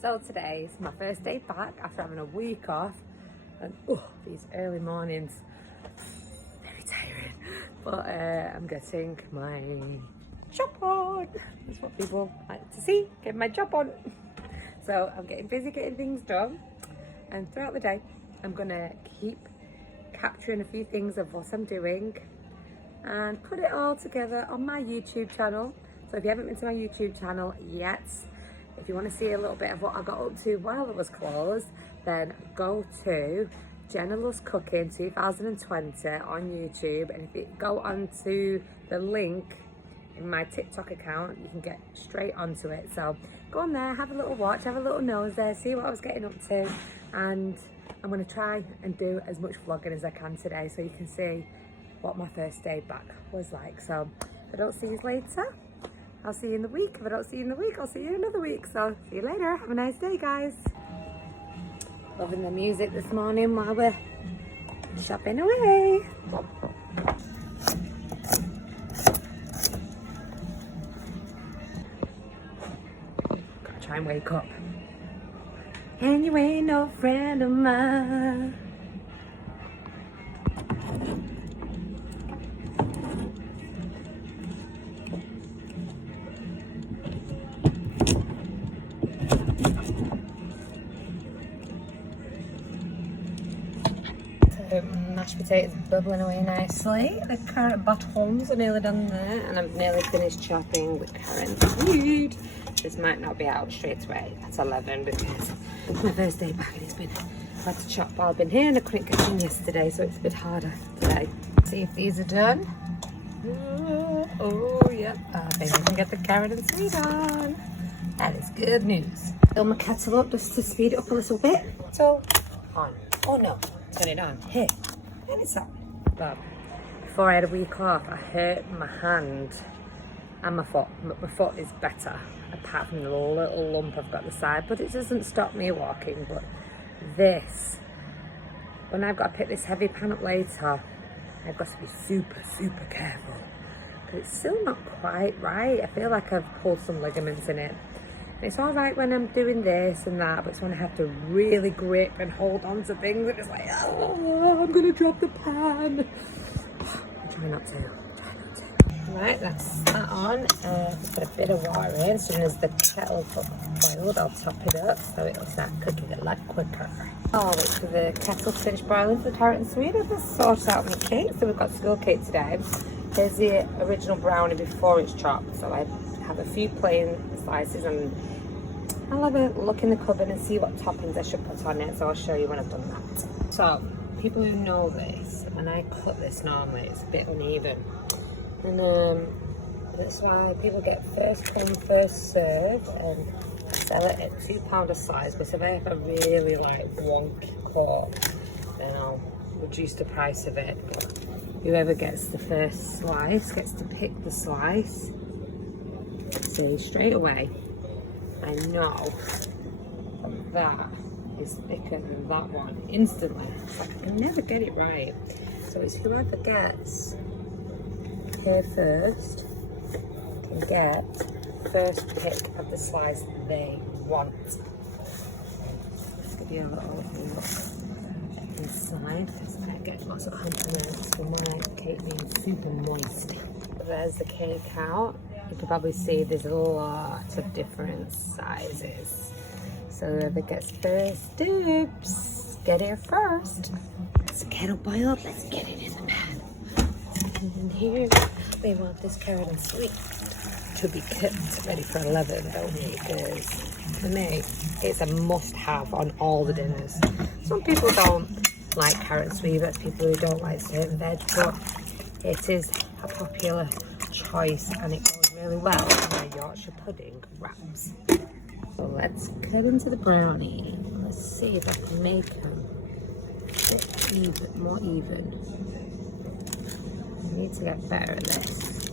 So today is my first day back after having a week off, and these early mornings, very tiring. But I'm getting my job on. That's what people like to see, get my job on. So I'm getting busy getting things done, and throughout the day I'm gonna keep capturing a few things of what I'm doing and put it all together on my YouTube channel. So if you haven't been to my YouTube channel yet, if you want to see a little bit of what I got up to while it was closed, then go to Jenna Loves Cooking 2020 on YouTube, and if you go onto the link in my TikTok account, you can get straight onto it. So go on there, have a little watch, have a little nose there, see what I was getting up to, and I'm going to try and do as much vlogging as I can today so you can see what my first day back was like. So if I don't see you later, I'll see you in the week. If I don't see you in the week, I'll see you in another week. So see you later. Have a nice day, guys. Loving the music this morning while we're shopping away. Gotta try and wake up. And you ain't no friend of mine. Mashed potatoes bubbling away nicely. The carrot bottoms are nearly done there, and I've nearly finished chopping the carrot seed. This might not be out straight away at 11 because it's my first day back and it's been hard to chop while I've been here, and I couldn't get them yesterday, so it's a bit harder today. See if these are done. Oh yeah, I think I can get the carrot and sweet on. That is good news. Fill my kettle up just to speed it up a little bit. So on. Oh no, turn it on. Here. And it's on. But before I had a week off, I hurt my hand and my foot. My foot is better, apart from the little lump I've got at the side, but it doesn't stop me walking. But this, when I've got to pick this heavy pan up later, I've got to be super careful, because it's still not quite right. I feel like I've pulled some ligaments in it. It's all right when I'm doing this and that, but it's when I have to really grip and hold on to things and it's like, oh, I'm gonna drop the pan. I try not to. Right, that's that on. Just put a bit of water in. As soon as the kettle boiled, I'll top it up so it'll start cooking a lot quicker. I'll wait for the kettle to finish boiling for the carrot and sweet. I'll just sort out my cake. So we've got school cake today. Here's the original brownie before it's chopped. So I have a few plain slices, and I'll have a look in the cupboard and see what toppings I should put on it, so I'll show you when I've done that. So, people who know this, when I cut this normally, it's a bit uneven. And that's why people get first come, first serve, and sell it at £2 a slice. But if I have a really wonky cut, then I'll reduce the price of it. But whoever gets the first slice gets to pick the slice. So straight away, I know that is thicker than that one instantly. It's like I can never get it right. So it's whoever gets here first can get first pick of the slice they want. Let's give you a little look inside. So I get lots of compliments for my cake being super moist. There's the cake out. You can probably see there's a lot of different sizes. So whoever gets first dibs, get here first. It's a kettle boiled, let's get it in the pan. And here, they want this carrot and sweet to be cooked ready for 11, don't they? Because for me, it's a must-have on all the dinners. Some people don't like carrot and sweet, but people who don't like certain veg, but it is a popular choice and it goes really well with my Yorkshire pudding wraps. So let's cut into the brownie. Let's see if I can make them a bit even, more even. I need to get better at this.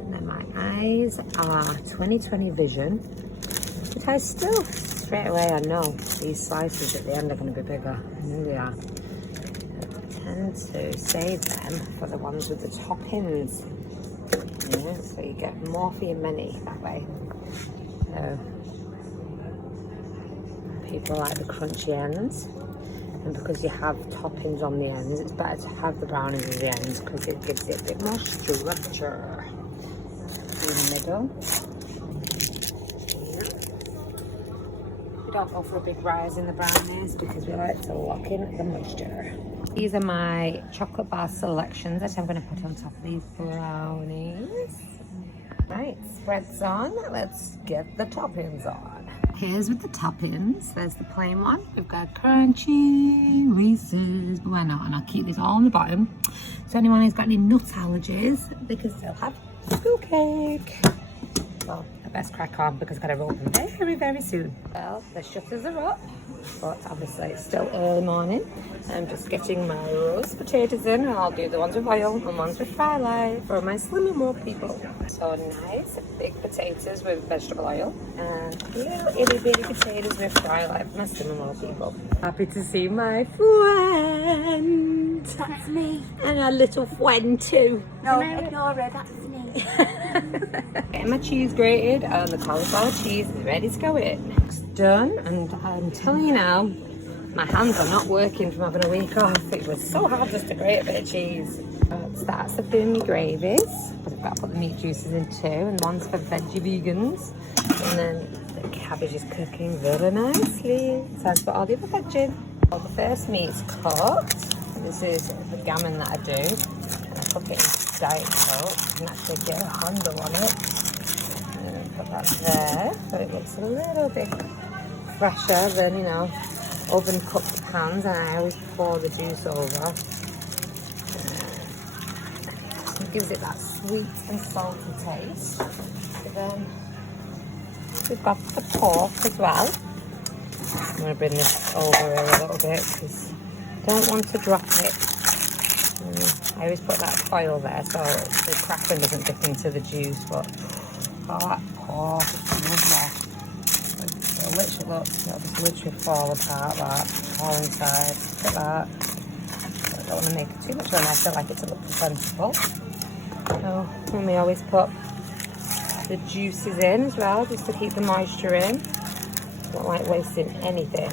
And then my eyes are 20/20 vision, but I still, straight away I know these slices at the end are going to be bigger. I know they are. I tend to save them for the ones with the toppings. Yeah, so you get more for your money that way. So people like the crunchy ends. And because you have toppings on the ends, it's better to have the brownies at the ends because it gives it a bit more structure. In the middle. We don't go for a big rise in the brownies because we like to lock in the moisture. These are my chocolate bar selections that I'm going to put on top of these brownies. Right, spreads on. Let's get the toppings on. Here's with the toppings. There's the plain one. We've got crunchy Reese's, but why not? And I'll keep these all on the bottom. So anyone who's got any nut allergies, they can still have school cake. Well, I best crack on because I've got to open very, very soon. Well, the shutters are up, but obviously it's still early morning. I'm just getting my roast potatoes in, and I'll do the ones with oil and ones with fry light for my slim and more people. So nice big potatoes with vegetable oil, and little itty bitty potatoes with fry light for my slim and more people. Happy to see my friend. That's me. And a little friend too. No, ignore her, that's me. Getting my cheese grated and the cauliflower cheese is ready to go in. It's done, and I'm telling you now, my hands are not working from having a week off. It was so hard just to grate a bit of cheese. That's the firmy gravies. I've got to put the meat juices in too, and one's for veggie vegans. And then the cabbage is cooking very nicely. Time to put all the other veg in. Well, the first meat's cooked. This is the gammon that I do. And I cook it in Diet Coke. You can actually get a handle on it. And then put that there, so it looks a little bit fresher than, you know, oven cooked pans. And I always pour the juice over. It gives it that sweet and salty taste. And then we've got the pork as well. I'm going to bring this over here a little bit because I don't want to drop it. I always put that foil there so the crackling doesn't dip into the juice, but that pork is lovely. It'll literally look, it'll just literally fall apart, that, all inside. Look at that. I don't want to make it too much of a mess, I like it to look presentable. So, and we always put the juices in as well, just to keep the moisture in. Don't like wasting anything.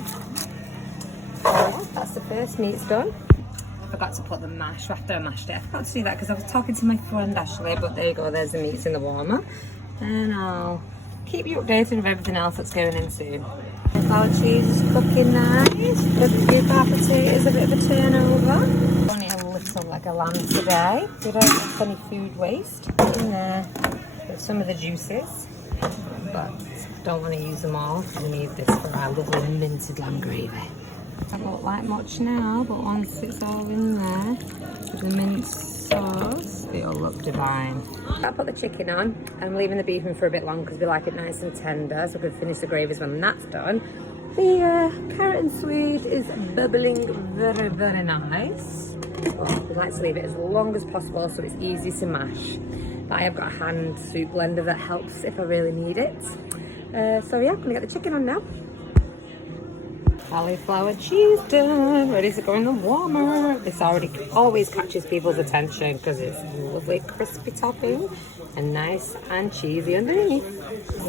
So, that's the first meat's done. I forgot to put the mash after I mashed it. I forgot to do that because I was talking to my friend Ashley, but there you go, there's the meats in the warmer. And I'll keep you updated with everything else that's going in soon. The flour cheese is cooking nice. The few bar potatoes, a bit of a turnover. Only a little like a lamb today. We don't have any food waste in there. There's some of the juices, but don't want to use them all. We need this for our lovely minted lamb gravy. I don't like much now, but once it's all in there with the minced sauce, it'll look divine. I put the chicken on. I'm leaving the beef in for a bit long because we like it nice and tender, so we can finish the gravies when that's done. The carrot and sweet is bubbling very, very nice. Well, we like to leave it as long as possible so it's easy to mash. But I have got a hand soup blender that helps if I really need it. So yeah, I'm gonna get the chicken on now. Cauliflower cheese done, ready to go in the warmer. This already always catches people's attention because it's a lovely crispy topping and nice and cheesy underneath.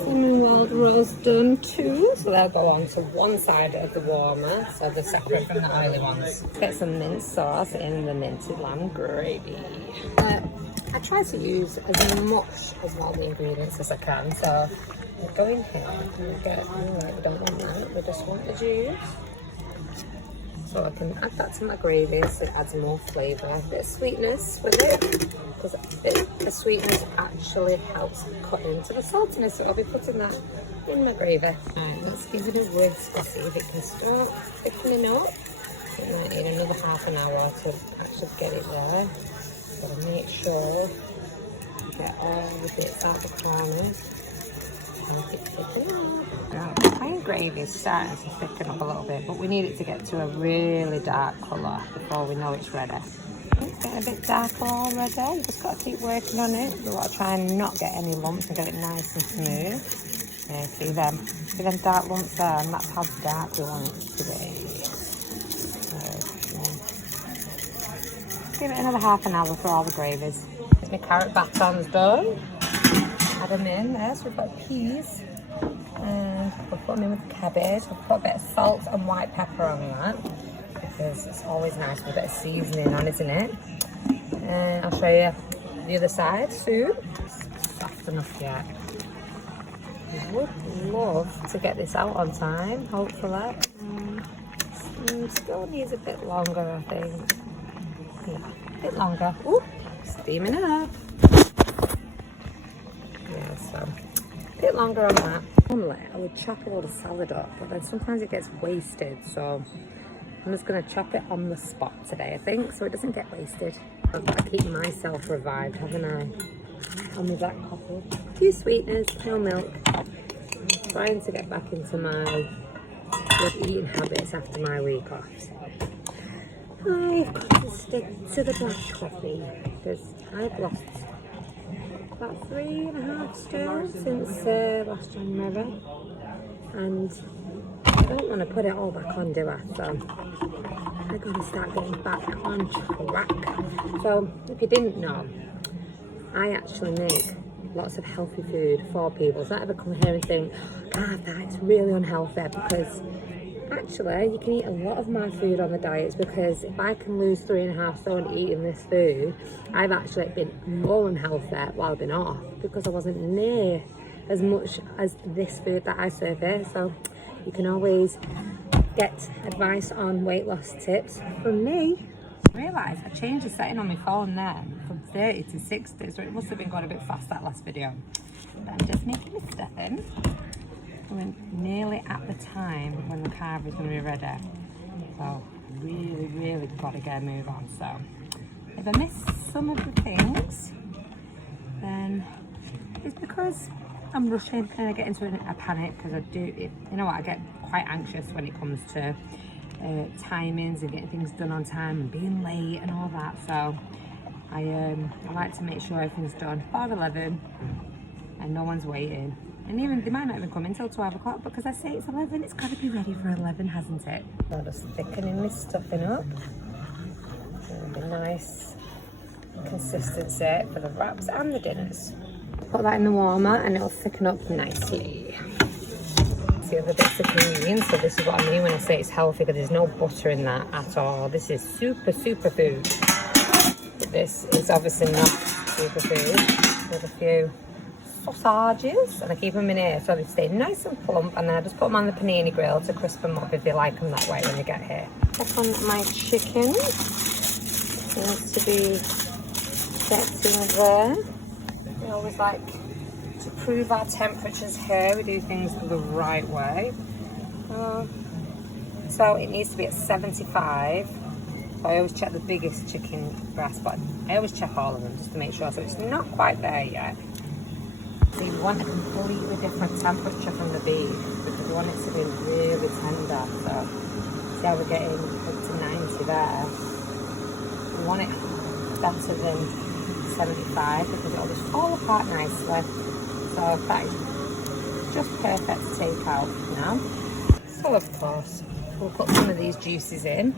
Cinnamon wild rose done too, so they'll go on to one side of the warmer, so they're separate from the oily ones. Get some mint sauce in the minted lamb gravy. I try to use as much as all the ingredients as I can, so we'll go in here and get, we don't want that, we just want the juice. So I can add that to my gravy so it adds more flavour, a bit of sweetness with it, because the sweetness actually helps cut into the saltiness, so I'll be putting that in my gravy. Right, let's give it a whisk to see if it can start thickening up. It might need another half an hour to actually get it there. Gotta make sure you get all the bits out the corners. Right, the plain gravy is starting to thicken up a little bit, but we need it to get to a really dark colour before we know it's ready. It's getting a bit darker already, you've just got to keep working on it. We want to try and not get any lumps and get it nice and smooth. Yeah, see them dark lumps there, and that's how dark we want it to be. Give it another half an hour for all the gravies. My carrot batons done. Add them in there, so we've got peas and and we'll put them in with the cabbage. We'll put a bit of salt and white pepper on that because it's always nice with a bit of seasoning on, isn't it? And I'll show you the other side soon. It's soft enough yet. I would love to get this out on time, hopefully. Still needs a bit longer, I think. Yeah, a bit longer. Ooh, steaming up. Yeah, so a bit longer on that. Normally, I would chop all the salad up, but then sometimes it gets wasted, so I'm just going to chop it on the spot today, I think, so it doesn't get wasted. I've got to keep myself revived, haven't I? On my black coffee. 2 sweeteners, no milk. I'm trying to get back into my good eating habits after my week off. I've got to stick to the black coffee because I've lost about 3.5 stone since last January, and I don't want to put it all back on, do I? So I've got to start getting back on track. So if you didn't know, I actually make lots of healthy food for people. So don't ever come here and think, God, that's really unhealthy, because actually you can eat a lot of my food on the diets, because if I can lose 3.5 stone eating this food, I've actually been more unhealthy while I've been off, because I wasn't near as much as this food that I serve here. So you can always get advice on weight loss tips from me. I realised I changed the setting on my phone there from 30 to 60, so it must have been going a bit fast that last video. But I'm just making this stuff in. We're nearly at the time when the carve is going to be ready. So really got to get a move on. So if I miss some of the things, then it's because I'm rushing and I get into a panic, because I do, you know what, I get quite anxious when it comes to timings and getting things done on time and being late and all that. So I like to make sure everything's done by 11 and no one's waiting. And even they might not even come until 12 o'clock, because I say it's 11, it's got to be ready for 11, hasn't it? I'm just thickening this stuffing up. It'll be nice consistency for the wraps and the dinners. Put that in the warmer and it'll thicken up nicely. The other bits of convenience, so this is what I mean when I say it's healthy, because there's no butter in that at all. This is super food. But this is obviously not super food. With a few sausages, and I keep them in here so they stay nice and plump, and then I just put them on the panini grill to crisp them up if they like them that way when they get here. Check on my chicken. It seems to be getting there. We always like to prove our temperatures here. We do things the right way. So it needs to be at 75. So I always check the biggest chicken breast, but I always check all of them just to make sure. So it's not quite there yet. So you want a completely different temperature from the beef, because you want it to be really tender. So see how we're getting up to 90 there. We want it better than 75, because it'll just fall apart nicely. So that is just perfect to take out now. So of course we'll put some of these juices in,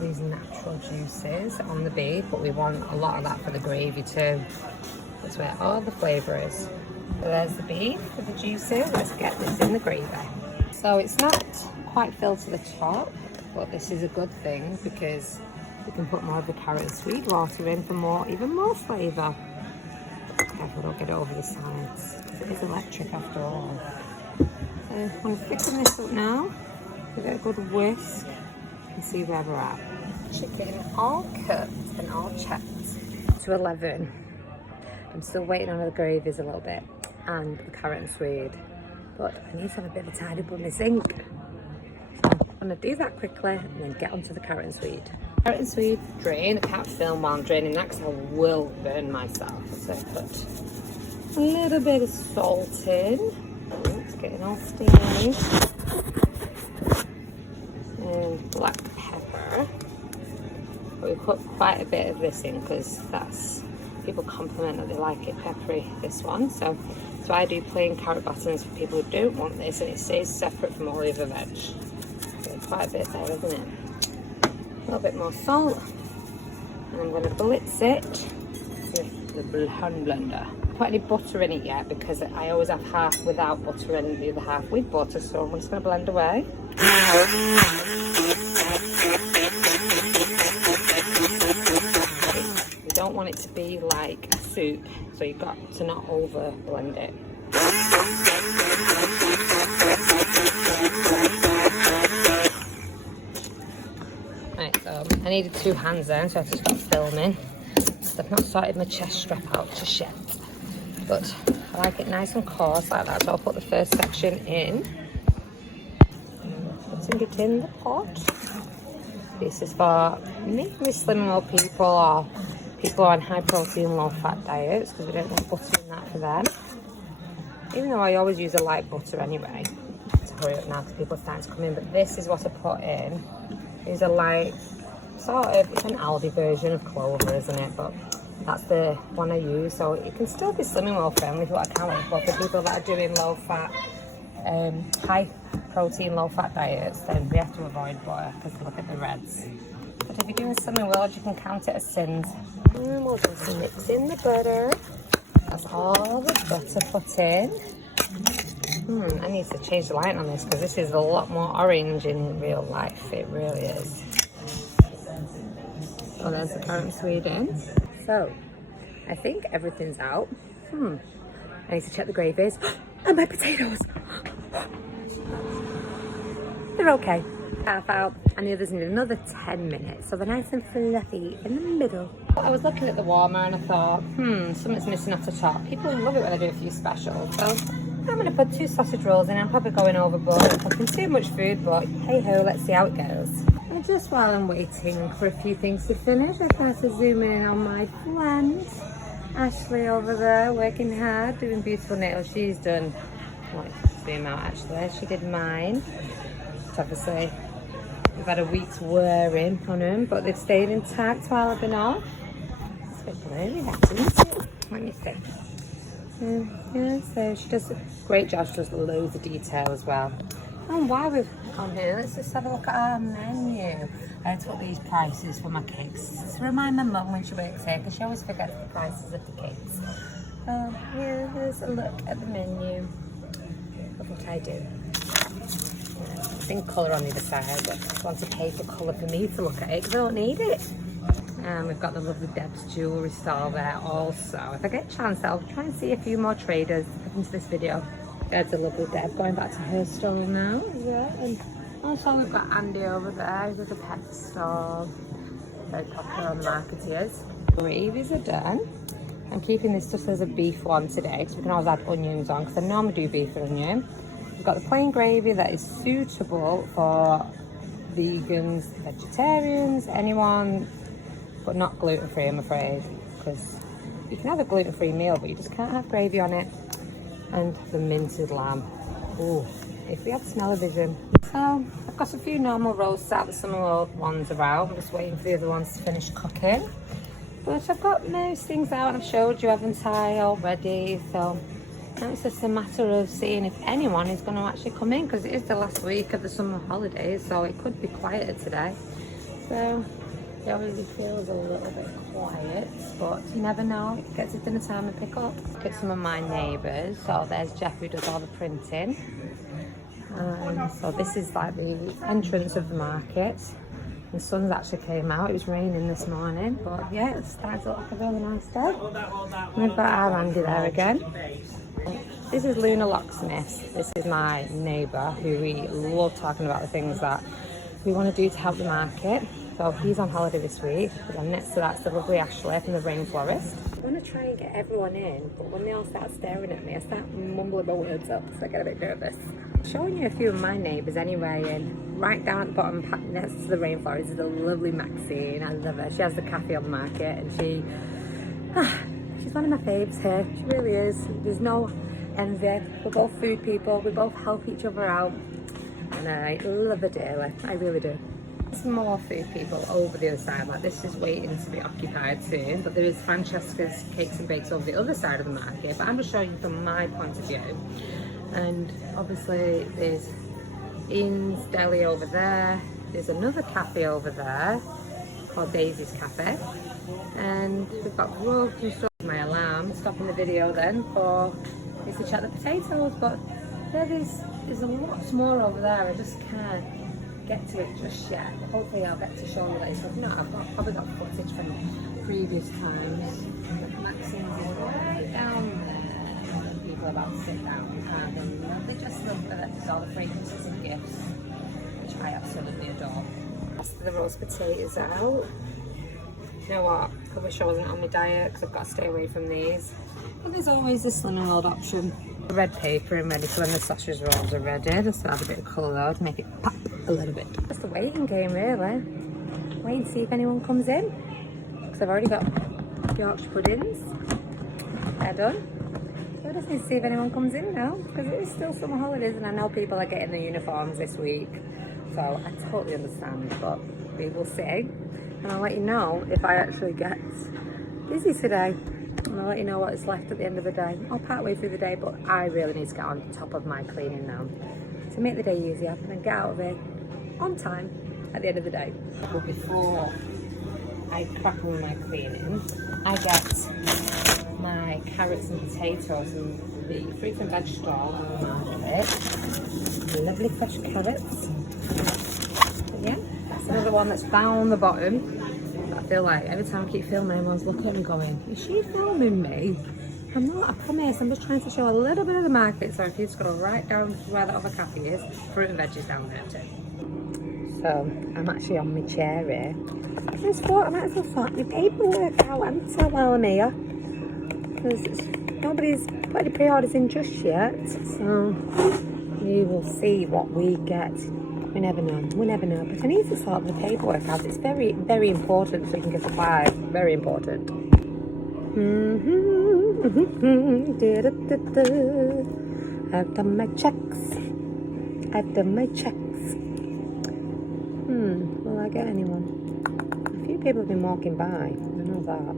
these natural juices on the beef, but we want a lot of that for the gravy too. That's where all the flavour is. So there's the beef with the juices. Let's get this in the gravy. So it's not quite filled to the top, but this is a good thing, because we can put more of the carrot and sweet water in for even more flavour. Careful, don't get it over the sides, because it is electric after all. So I'm going to thicken this up now. Give it a good whisk and see where we're at. Chicken all cooked and all checked to 11. I'm still waiting on the gravies a little bit and the carrot and swede, but I need to have a bit of a tidy up on my sink. So I'm going to do that quickly and then get onto the carrot and swede. Carrot and swede, drain. I can't film while I'm draining that because I will burn myself. So I put a little bit of salt in. It's getting all steamy. And black pepper. But we put quite a bit of this in because that's, people compliment that they like it peppery, this one. So I do plain carrot buttons for people who don't want this, and it stays separate from all the other veg. Okay, quite a bit there, isn't it? A little bit more salt, and I'm going to blitz it with the hand blender. put any butter in it yet because I always have half without butter and the other half with butter, so I'm just going to blend away. You don't want it to be like a soup, so you've got to not over blend it. Right, so I needed 2 hands then, so I had to stop filming. I've not sorted my chest strap out just yet, but I like it nice and coarse like that, so I'll put the first section in. Putting it in the pot. This is for maybe slimmer people or people on high protein, low fat diets, because we don't want butter in that for them. Even though I always use a light butter anyway, to hurry up now because people are starting to come in, but this is what I put in. Is a light, sort of, it's an Aldi version of clover, isn't it? But that's the one I use, so it can still be slim and well friendly for what I can, but for people that are doing low fat, high protein, low fat diets, then we have to avoid butter because look at the reds. But if you're doing slim and well, you can count it as sins. And we'll just mix in the butter. That's all the butter put in. I need to change the light on this because this is a lot more orange in real life. It really is. Oh, there's the currant swede in. So, I think everything's out. I need to check the gravies. And my potatoes! They're okay. Half out, and the others need another 10 minutes. So they're nice and fluffy in the middle. I was looking at the warmer and I thought, something's missing off the top. People love it when I do a few specials. So I'm going to put 2 sausage rolls in. I'm probably going overboard, cooking too much food, but hey ho, let's see how it goes. And just while I'm waiting for a few things to finish, I start to zoom in on my friend Ashley over there, working hard, doing beautiful nails. She's done, zoom out actually, she did mine. So obviously, we've had a week's wearing on them, but they've stayed intact while I've been off. It's a bit blurry, that, isn't it? Let me see. Yeah, so she does a great job. She does loads of detail as well. And while we've on here, let's just have a look at our menu. I took these prices for my cakes to remind my mum when she works here, because she always forgets the prices of the cakes. So yeah, there's a look at the menu of what I do. It's in colour on the other side, but I want to pay for colour for me to look at it because I don't need it. And we've got the lovely Deb's jewellery stall there also. If I get a chance, I'll try and see a few more traders into this video. There's a lovely Deb going back to her stall now as well. And also we've got Andy over there with a pet stall. Very popular on the market he is. Gravies are done. I'm keeping this just as a beef one today because we can always add onions on because I normally do beef and onion. We've got the plain gravy that is suitable for vegans, vegetarians, anyone, but not gluten-free, I'm afraid, because you can have a gluten-free meal, but you just can't have gravy on it. And the minted lamb. Oh, if we had smell-o-vision. So I've got a few normal roasts out, some old ones are out. I'm just waiting for the other ones to finish cooking. But I've got most things out, and I've showed you, haven't I, already? So now it's just a matter of seeing if anyone is going to actually come in, because it is the last week of the summer holidays, so it could be quieter today. So it already feels a little bit quiet, but you never know. It gets to dinner time and pick up. Look at some of my neighbours. So there's Jeff who does all the printing. So this is like the entrance of the market. The sun's actually came out. It was raining this morning, but yeah, it's starting to look like a really nice day. And we've got our Andy there again. This is Luna Locksmith. This is my neighbour who we love talking about the things that we want to do to help the market. So he's on holiday this week, and next to that's the lovely Ashley from the Rainforest. I want to try and get everyone in, but when they all start staring at me, I start mumbling my words up, so I get a bit nervous. Showing you a few of my neighbours anyway, and right down at the bottom next to the Rainforest is the lovely Maxine. I love her. She has the cafe on the market, and she's one of my faves here. She really is. There's no envy. We're both food people. We both help each other out, and I love her dearly. I really do. Some more food people over the other side, like this is waiting to be occupied soon, but there is Francesca's Cakes and Bakes over the other side of the market, but I'm just showing you from my point of view. And obviously there's Ian's Deli over there, there's another cafe over there called Daisy's Cafe, and we've got Grove and stuff. My alarm, stopping the video then for is to check the potatoes, but there's a lot more over there. I just can't get to it just yet. Hopefully I'll get to show you later. If not, I've probably got footage from previous times. Maxine's is right down there. People are about to sit down and they just love that there's all the fragrances and gifts, which I absolutely adore. Rest of the roast potatoes out. You know what? I wish I wasn't on my diet because I've got to stay away from these. But there's always the Slimming World option. The red paper and ready for when the sausage rolls are ready. Just add a bit of colour though to make it pop a little bit. Just a waiting game really. Wait and see if anyone comes in. Because I've already got Yorkshire puddings. They're done. So I just need to see if anyone comes in now. Because it is still summer holidays and I know people are getting their uniforms this week. So I totally understand, but we will see. And I'll let you know if I actually get busy today. And I'll let you know what is left at the end of the day. I'll part way through the day, but I really need to get on top of my cleaning now to make the day easier and get out of it on time at the end of the day. But before I crack on with my cleaning, I get my carrots and potatoes and the fruit and veg store on the market. Lovely fresh carrots. But yeah, that's another one that's down the bottom. I feel like every time I keep filming, everyone's looking at me going, is she filming me? I'm not, I promise. I'm just trying to show a little bit of the market. So if you just go right down to where that other cafe is, fruit and veg is down there too. So I'm actually on my chair here. I just thought I might as well sort my paperwork out until while I'm here. Because nobody's put any pre-orders in just yet. So we will see what we get. We never know, but I need to sort the paperwork out. It's very, very important so you can get supplies. Very important. I've done my checks. Will I get anyone? A few people have been walking by. I know that.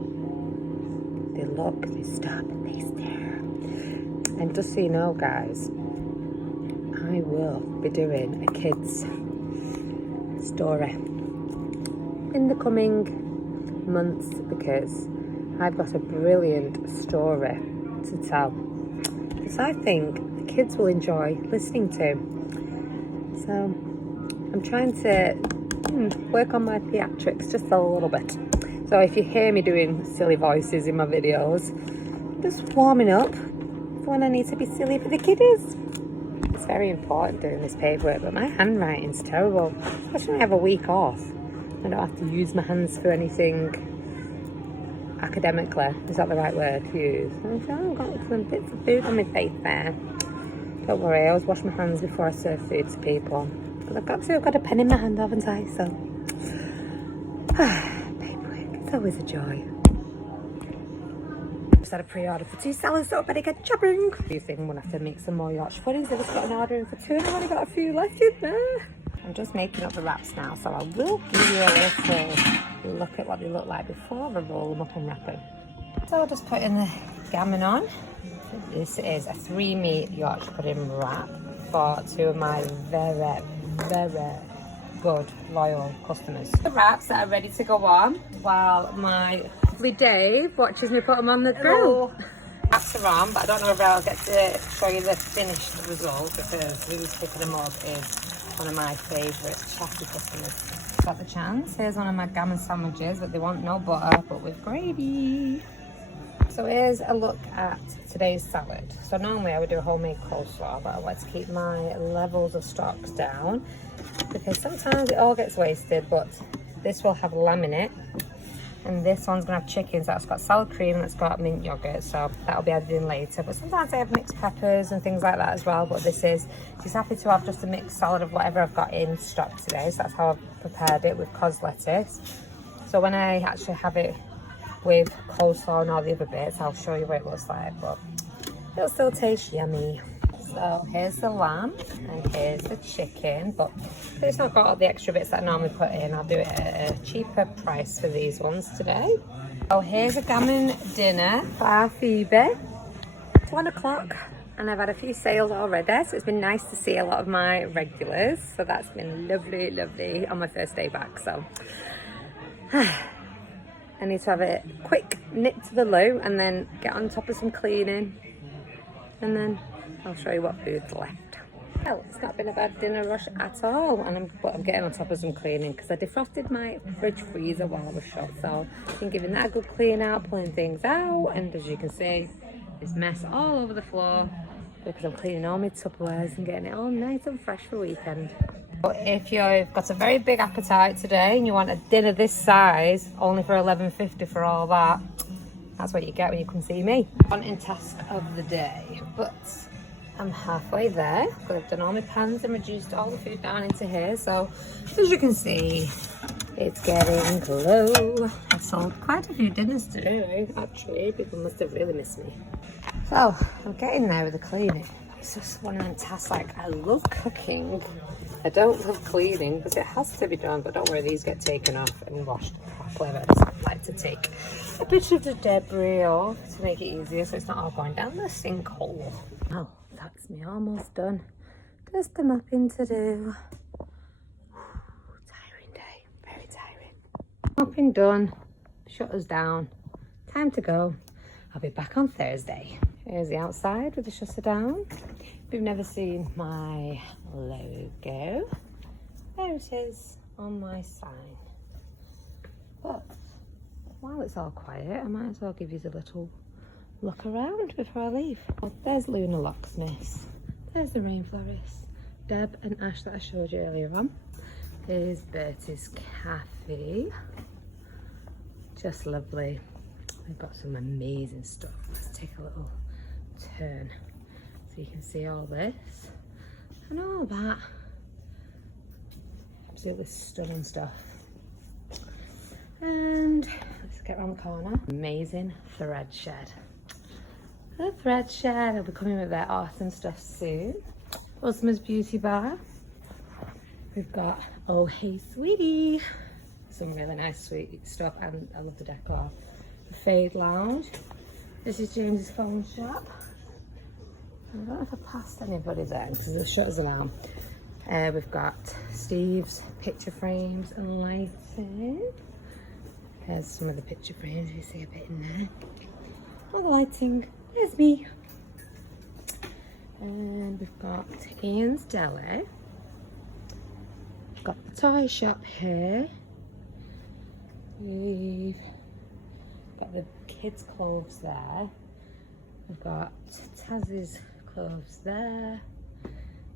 They look, they stop, and they stare. And just so you know, guys, I will be doing a kids story in the coming months because I've got a brilliant story to tell. Because I think the kids will enjoy listening to. So I'm trying to work on my theatrics just a little bit. So if you hear me doing silly voices in my videos, just warming up for when I need to be silly for the kiddies. It's very important doing this paperwork, but my handwriting's terrible, especially when I have a week off. I don't have to use my hands for anything academically. Is that the right word to use? I've got some bits of food on my face there. Don't worry, I always wash my hands before I serve food to people. Because I've got a pen in my hand, haven't I? So, paperwork, it's always a joy. Just had a pre-order for 2 salads, so I better get chopping. You think I'm gonna have to make some more Yorkshire puddings. I just got an order in for 2 and I've only got a few left in there. I'm just making up the wraps now, so I will give you a little look at what they look like before I roll them up and wrap them. So I'll just put in the gammon on. This is a 3-meat Yorkshire pudding wrap for 2 of my very, very good loyal customers. The wraps that are ready to go on while my lovely Dave watches me put them on the grill. Wraps are on, but I don't know if I'll get to show you the finished result because who's picking them up is one of my favourite chefy customers. Got the chance. Here's one of my gammon sandwiches, but they want no butter but with gravy. So here's a look at today's salad. So normally I would do a homemade coleslaw, but I like to keep my levels of stocks down because sometimes it all gets wasted, but this will have lamb in it. And this one's gonna have chicken, so that's got sour cream, that's got mint yogurt, so that'll be added in later. But sometimes I have mixed peppers and things like that as well, but this is, she's happy to have just a mixed salad of whatever I've got in stock today. So that's how I've prepared it with cos lettuce. So when I actually have it with coleslaw and all the other bits, I'll show you what it looks like, but it'll still taste yummy. So here's the lamb and here's the chicken, but it's not got all the extra bits that I normally put in. I'll do it at a cheaper price for these ones today. Oh, here's a gammon dinner for our Phoebe. It's 1 o'clock and I've had a few sales already, so it's been nice to see a lot of my regulars. So that's been lovely, lovely on my first day back. So I need to have a quick nip to the loo and then get on top of some cleaning. And then I'll show you what food's left. Well, it's not been a bad dinner rush at all, and I'm getting on top of some cleaning because I defrosted my fridge freezer while I was shut. So I've been giving that a good clean out, pulling things out, and as you can see, there's mess all over the floor because I'm cleaning all my Tupperwares and getting it all nice and fresh for weekend. But if you've got a very big appetite today and you want a dinner this size, only for $11.50 for all that, that's what you get when you come see me. Wanting task of the day, but I'm halfway there. I've done all my pans and reduced all the food down into here. So as you can see, it's getting low. I've sold quite a few dinners today, actually. People must have really missed me. So I'm getting there with the cleaning. It's just one of them tasks. Like, I love cooking. I don't love cleaning because it has to be done, but don't worry, these get taken off and washed properly. I just like to take a bit of the debris off to make it easier so it's not all going down the sinkhole. Oh, that's me almost done. Just the mopping to do. Tiring day, very tiring. Mopping done, shutters down, time to go. I'll be back on Thursday. Here's the outside with the shutter down. If you've never seen my logo, there it is on my sign. But while it's all quiet, I might as well give you a little look around before I leave. Well, there's Luna Locksmiths, there's the Rainforest, Deb and Ash that I showed you earlier on. Here's Bertie's Cafe, just lovely. They've got some amazing stuff. Let's take a little turn so you can see all this and all that. Absolutely stunning stuff. And let's get around the corner. Amazing thread shed. The thread shed, they'll be coming with their awesome stuff soon. Ultima's Beauty Bar. We've got Oh Hey Sweetie. Some really nice sweet stuff, and I love the decor. The Fade Lounge. This is James's phone shop. I don't know if I passed anybody there because the shutters are down. We've got Steve's picture frames and lighting. There's some of the picture frames, you see a bit in there. All the lighting, there's me. And we've got Ian's Deli. We've got the toy shop here. We've got the kids' clothes there. We've got Taz's clothes there.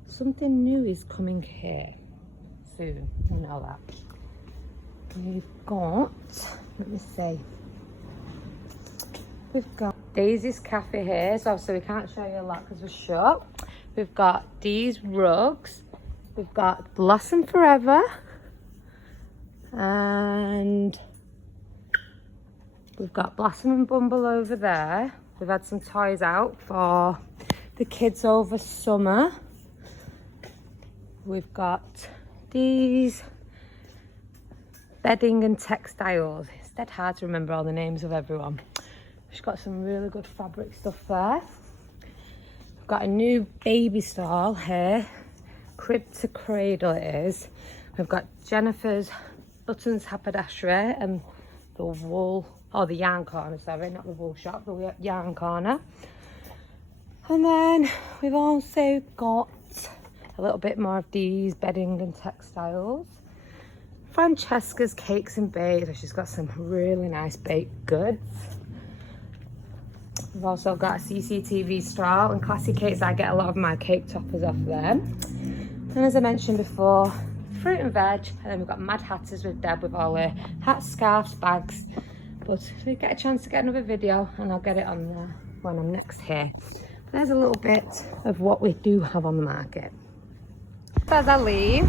Something new is coming here soon, you know that. We've got, let me see. We've got Daisy's Cafe here, so obviously we can't show you a lot because we're shut. We've got these rugs. We've got Blossom Forever. And we've got Blossom and Bumble over there. We've had some toys out for the kids over summer. We've got these bedding and textiles. It's dead hard to remember all the names of everyone. She's got some really good fabric stuff there. We've got a new baby stall here. Crib to Cradle it is. We've got Jennifer's Buttons Haberdashery and the wool, or the yarn corner, sorry, not the wool shop, the yarn corner. And then we've also got a little bit more of these bedding and textiles. Francesca's Cakes and Bakes, so she's got some really nice baked goods. We've also got a CCTV stall and Classy Cakes. I get a lot of my cake toppers off them. And as I mentioned before, fruit and veg, and then we've got Mad Hatters with Deb with all her hats, scarves, bags. But if we get a chance to get another video, and I'll get it on there when I'm next here. But there's a little bit of what we do have on the market. So as I leave,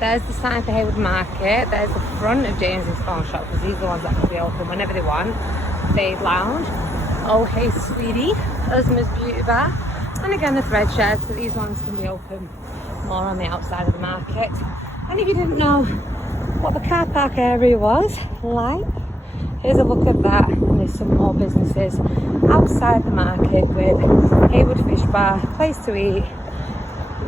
there's the sign for Hayward Market. There's the front of James's phone shop because these are the ones that can be open whenever they want. Fade Lounge, Oh Hey Sweetie, Ultima's Beauty Bar, and again the thread shed. So these ones can be open more on the outside of the market. And if you didn't know what the car park area was like, here's a look at that. And there's some more businesses outside the market with Hayward Fish Bar, place to eat,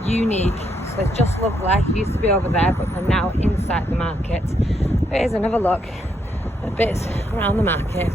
unique. So it's just lovely. It used to be over there, but we're now inside the market. But here's another look bits around the market.